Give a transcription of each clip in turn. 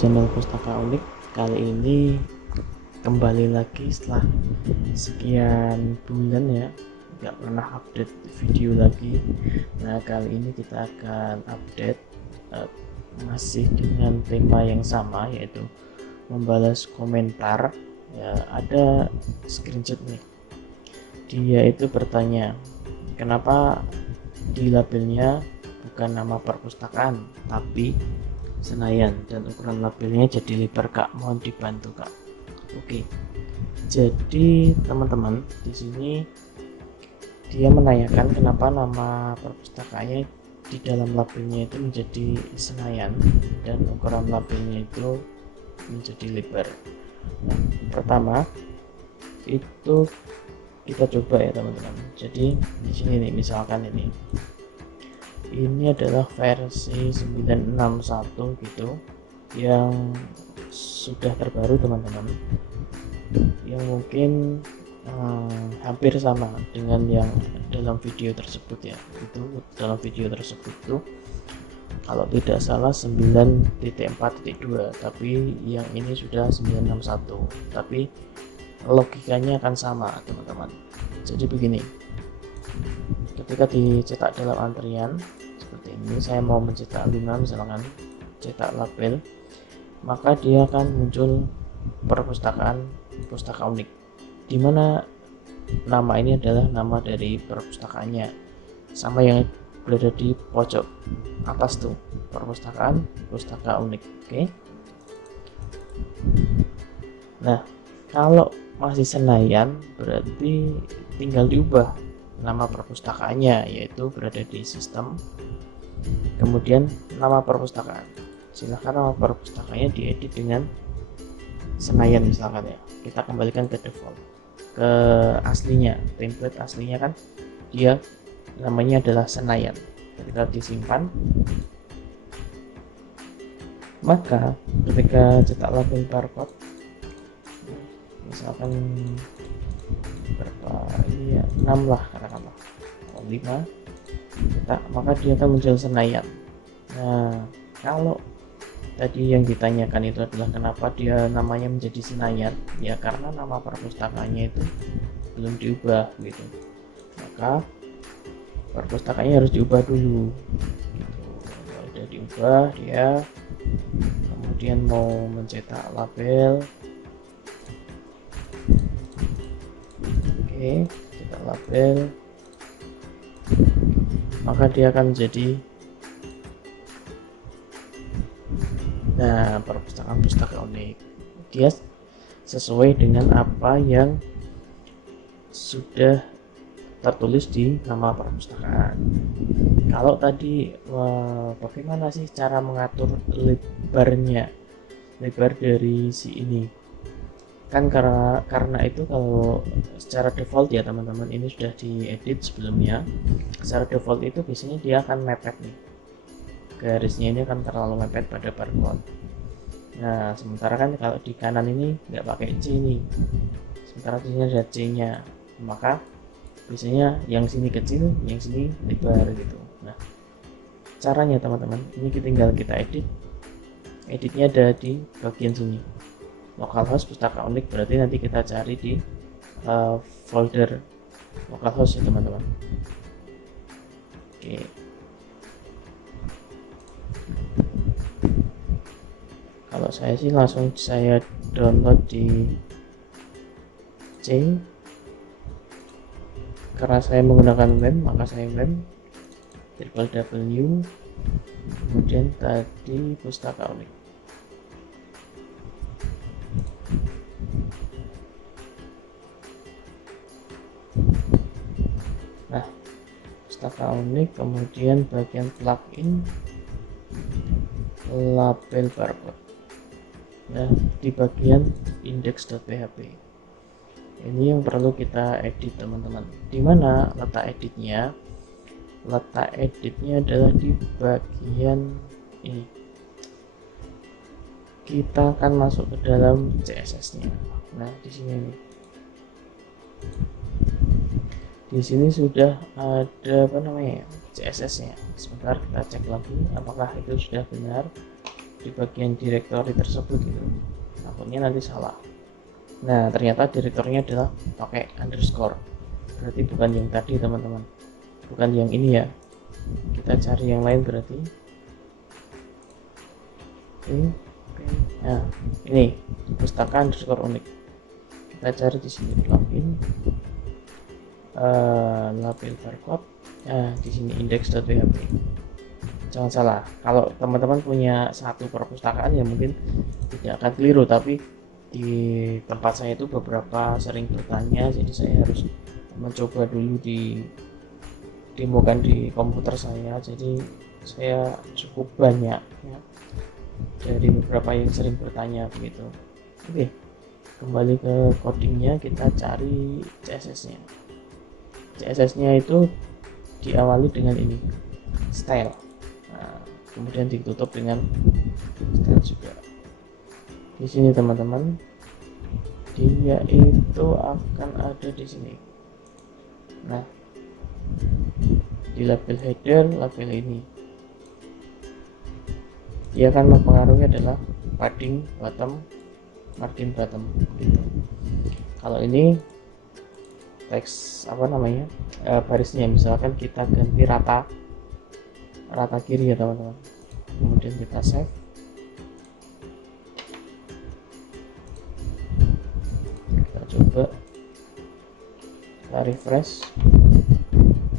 channel Pustaka Unik. Kali ini kembali lagi setelah sekian bulan ya, nggak pernah update video lagi. Nah, kali ini kita akan update masih dengan tema yang sama, yaitu membalas komentar. Ya, ada screenshot nih, dia itu bertanya kenapa di labelnya bukan nama perpustakaan tapi Senayan, dan ukuran labelnya jadi lebar kak, mohon dibantu kak. Oke, jadi teman-teman, di sini dia menanyakan kenapa nama perpustakaannya di dalam labelnya itu menjadi Senayan dan ukuran labelnya itu menjadi lebar. Nah, pertama itu kita coba ya teman-teman. Jadi di sini nih, misalkan ini adalah versi 961 gitu, yang sudah terbaru teman-teman, yang mungkin hampir sama dengan yang dalam video tersebut ya. Itu dalam video tersebut tuh kalau tidak salah 9.4.2, tapi yang ini sudah 961, tapi logikanya akan sama teman-teman. Jadi begini, ketika dicetak dalam antrian seperti ini, saya mau mencetak 5 misalkan, cetak label, maka dia akan muncul perpustakaan Pustaka Unik, dimana nama ini adalah nama dari perpustakaannya, sama yang berada di pojok atas tuh, perpustakaan Pustaka Unik. Oke. Nah, kalau masih Senayan berarti tinggal diubah nama perpustakaannya, yaitu berada di sistem, kemudian nama perpustakaan, silahkan nama perpustakaannya diedit dengan Senayan misalkan ya. Kita kembalikan ke default, ke aslinya, template aslinya kan dia namanya adalah Senayan. Ketika disimpan, maka ketika cetak label barcode misalkan berapa ini ya, 6 lah katakanlah, 5 cetak, maka dia akan muncul Senayan. Nah, kalau tadi yang ditanyakan itu adalah kenapa dia namanya menjadi Senayan, ya karena nama perpustakaannya itu belum diubah gitu, maka perpustakaannya harus diubah dulu gitu. Kalau udah diubah, dia kemudian mau mencetak label, oke, cetak label, maka dia akan menjadi perpustakaan Pustaka Unik. Dia sesuai dengan apa yang sudah tertulis di nama perpustakaan. Kalau tadi bagaimana sih cara mengatur lebarnya, lebar dari si ini, kan karena itu kalau secara default ya teman-teman, ini sudah diedit sebelumnya. Secara default itu biasanya dia akan mepet nih, garisnya ini akan terlalu mepet pada barcode. Nah, sementara kan kalau di kanan ini nggak pakai C nih, sementara di sini ada C nya, maka biasanya yang sini kecil, yang sini lebar gitu. Nah, caranya teman-teman, ini tinggal kita editnya ada di bagian sini, localhost Pustaka Unik, berarti nanti kita cari di folder localhost ya teman-teman. Oke, kalau saya sih langsung saya download di C, karena saya menggunakan WAMP, maka saya WAMP www, kemudian tadi Pustaka Unik. Nah, Pustaka Unik, kemudian bagian plugin label barcode. Nah, di bagian index.php ini yang perlu kita edit teman-teman. Dimana letak editnya? Letak editnya adalah di bagian ini. Kita akan masuk ke dalam CSS-nya. Nah, di sini nih. Di sini sudah ada CSS-nya. Sebentar kita cek lagi apakah itu sudah benar. di bagian direktori tersebut gitu, takutnya nanti salah. Nah ternyata direktornya adalah pakai underscore, berarti bukan yang tadi teman-teman, bukan yang ini ya. Kita cari yang lain berarti. Nah ini pustaka underscore unik, kita cari di sini login, label barcode. Nah di sini index.php. Jangan salah, kalau teman-teman punya satu perpustakaan ya mungkin tidak akan keliru, tapi di tempat saya itu beberapa sering bertanya, jadi saya harus mencoba dulu di demokan di komputer saya, jadi saya cukup banyak ya, dari beberapa yang sering bertanya begitu. Oke, kembali ke codingnya, kita cari CSS nya. CSS nya itu diawali dengan ini, style. Nah, kemudian ditutup dengan style juga. Di sini teman-teman, dia itu akan ada di sini. Nah di label header, label ini dia akan mempengaruhi adalah padding bottom, margin bottom gitu. Kalau ini teks apa namanya, barisnya misalkan kita ganti rata kiri ya teman-teman, kemudian kita save. Kita coba, kita refresh.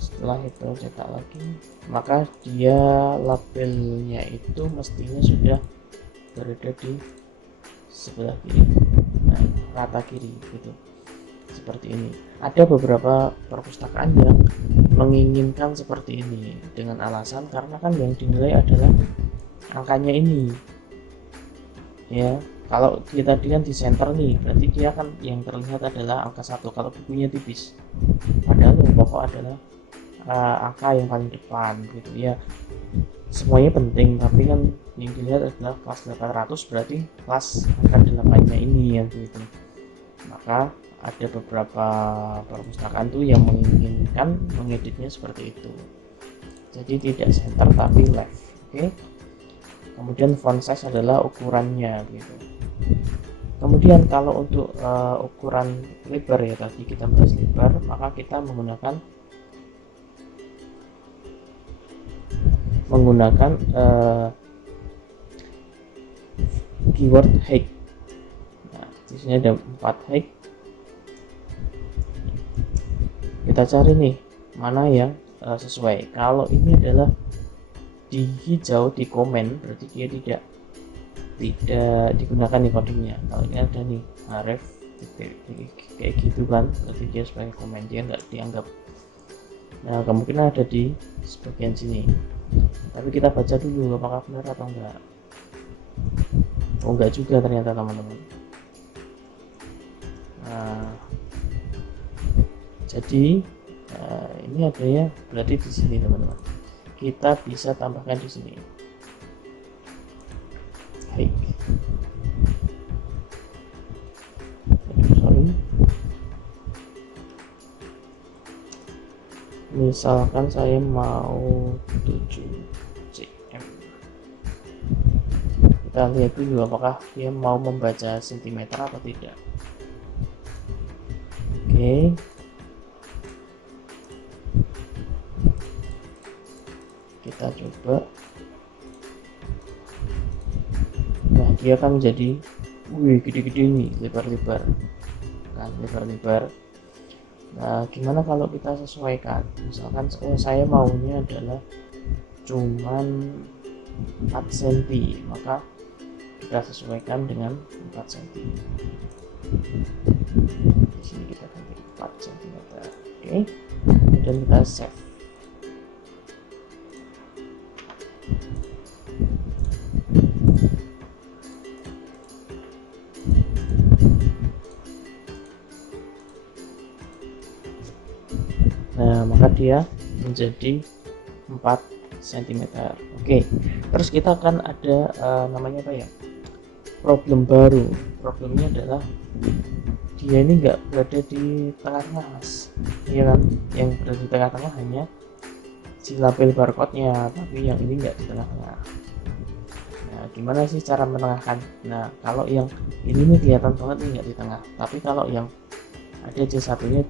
Setelah itu cetak lagi, maka dia labelnya itu mestinya sudah berada di sebelah kiri, nah, rata kiri gitu, seperti ini. Ada beberapa perpustakaan yang menginginkan seperti ini dengan alasan karena kan yang dinilai adalah angkanya ini ya. Kalau kita tadi kan di center nih, berarti dia kan yang terlihat adalah angka 1 kalau bukunya tipis, padahal yang pokok adalah angka yang paling depan gitu ya. Semuanya penting, tapi kan yang dilihat adalah kelas 800, berarti kelas angka 8 nya ini ya gitu. Maka ada beberapa perpustakaan tuh yang menginginkan mengeditnya seperti itu, jadi tidak center tapi left. Oke. Kemudian font size adalah ukurannya gitu. Kemudian kalau untuk ukuran lebar ya, tadi kita bahas lebar, maka kita menggunakan keyword height. Nah, di sini ada 4 height. Kita cari nih mana yang sesuai. Kalau ini adalah di hijau di komen, berarti dia tidak digunakan nih codingnya. Kalau ini ada nih ref kayak gitu kan, berarti dia sebagai komen, dia nggak dianggap. Nah kemungkinan ada di sebagian sini, tapi kita baca dulu apakah benar atau enggak. Oh enggak juga ternyata teman-teman. Nah jadi ini adanya berarti di sini teman-teman, kita bisa tambahkan di sini. Baik. Misalkan saya mau 7 cm, kita lihat dulu apakah dia mau membaca sentimeter atau tidak. Oke. Kita coba. Nah dia akan menjadi gede-gede nih, lebar-lebar kan, lebar-lebar. Nah gimana kalau kita sesuaikan, misalkan saya maunya adalah cuman 4 cm, maka kita sesuaikan dengan 4 cm. Di sini kita ganti 4 cm. Oke, kemudian kita save. Nah maka dia menjadi 4 cm. Oke, terus kita akan ada namanya apa ya, problem baru. Problemnya adalah dia ini nggak berada di tengah-tengah mas, ya kan? Yang berada di tengah-tengah hanya si label barcode nya, tapi yang ini nggak di tengah-tengah. Nah gimana sih cara menengahkan? Nah, kalau yang ini nih kelihatan banget nih nggak di tengah, tapi kalau yang ada C1-nya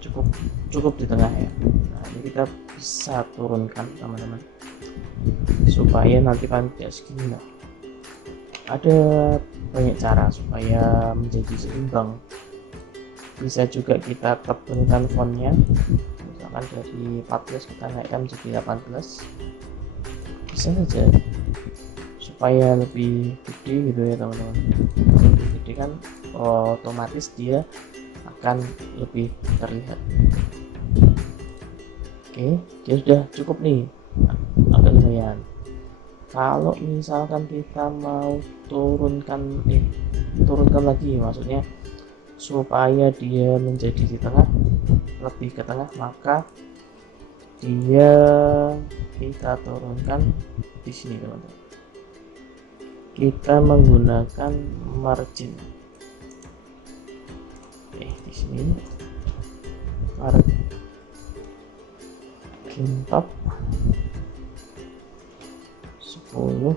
cukup di tengah ya. Nah, ini kita bisa turunkan teman-teman supaya nanti kan tidak segini. Nah, ada banyak cara supaya menjadi seimbang. Bisa juga kita tebelkan fontnya, misalkan dari 14 kita naikkan menjadi 18, bisa saja supaya lebih gede gitu ya teman-teman. Lebih gede kan otomatis dia akan lebih terlihat. Oke, dia sudah cukup nih, agak lumayan. Kalau misalkan kita mau turunkan lagi, maksudnya supaya dia menjadi di tengah, lebih ke tengah, maka kita turunkan di sini teman-teman. Kita menggunakan margin. Di sini margin top 10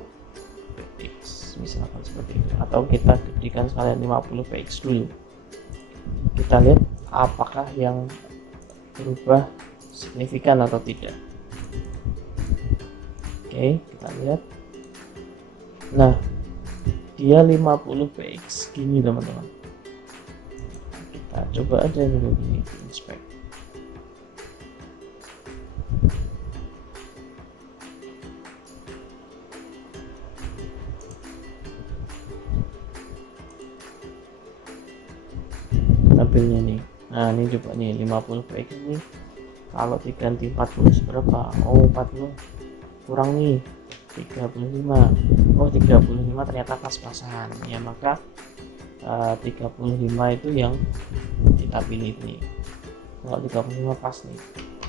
px misalkan seperti itu, atau kita gedekan sekalian 50 px dulu. Kita lihat apakah yang berubah signifikan atau tidak. Oke, kita lihat. Nah, dia 50 px gini teman-teman. Kita coba aja dulu ini inspect. Tampilnya nih. Nah, ini coba nih 50 px ini kalau diganti 40 seberapa? Oh, 40 kurang nih, 35. Oh, 35 ternyata pas-pasan ya, maka 35 itu yang kita pilih nih. Kalau 35 pas nih,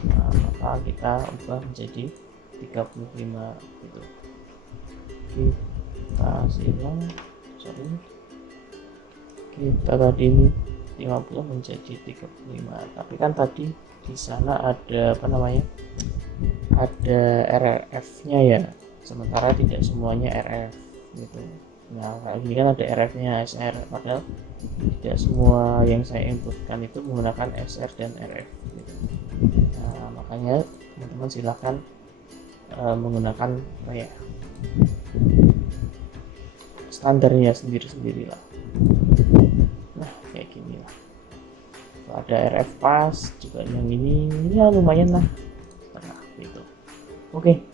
nah, maka kita ubah menjadi 35 gitu. Kita silang, kita tadi ini 50 menjadi 35, tapi kan tadi di sana ada apa namanya, ada RF-nya ya, sementara tidak semuanya RF gitu. Nah, kayak gini kan ada RF-nya SR, padahal tidak semua yang saya inputkan itu menggunakan SR dan RF gitu. Nah, makanya teman-teman silahkan menggunakan apa ya, standarnya sendiri-sendiri lah. Nah, kayak gini lah. Kalau ada RF pas juga, yang ini ya lumayan lah, setengah gitu. Oke,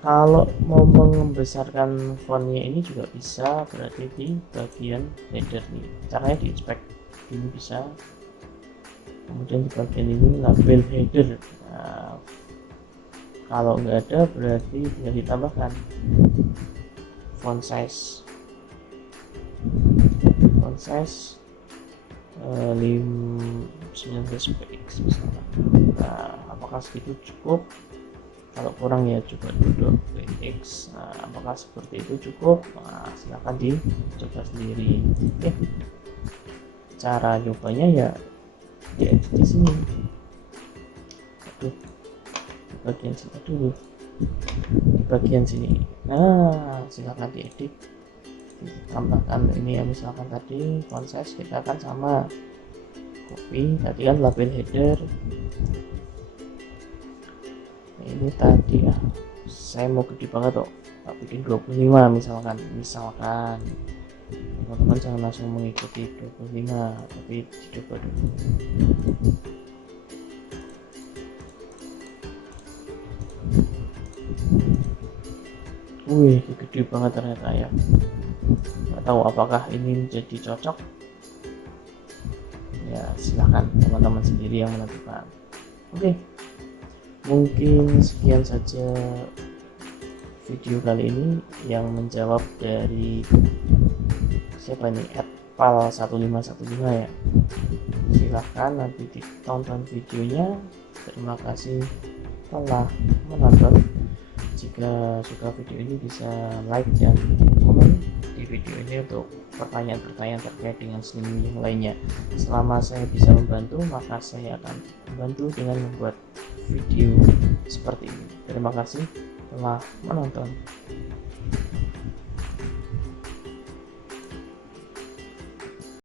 kalau mau membesarkan fontnya ini juga bisa, berarti di bagian header nih, caranya di inspect ini bisa, kemudian di bagian ini label header. Nah, kalau nggak ada berarti tinggal ditambahkan font size 19 px misalnya. Nah, apakah segitu cukup? Kalau kurang ya coba dulu px. Nah, apakah seperti itu cukup? Nah, silahkan dicoba sendiri. Oke, cara nyobanya ya diedit di sini. Aduh, di bagian sini dulu, di bagian sini. Nah, silahkan diedit, tambahkan ini ya, misalkan tadi font size kita akan sama, copy tadi kan label header. Nah, ini tadi ya saya mau gede banget kok, tak bikin 25 misalkan teman-teman jangan langsung mengikuti 25, tapi dicoba dulu. Wih, gede banget ternyata ya. Nggak tahu apakah ini menjadi cocok, ya silahkan teman-teman sendiri yang menentukan. Oke, mungkin sekian saja video kali ini yang menjawab dari siapa nih, @pal1515 ya. Silahkan nanti ditonton videonya. Terima kasih telah menonton. Jika suka video ini bisa like dan komen di video ini untuk pertanyaan-pertanyaan terkait dengan seni yang lainnya. Selama saya bisa membantu, maka saya akan membantu dengan membuat video seperti ini. Terima kasih telah menonton.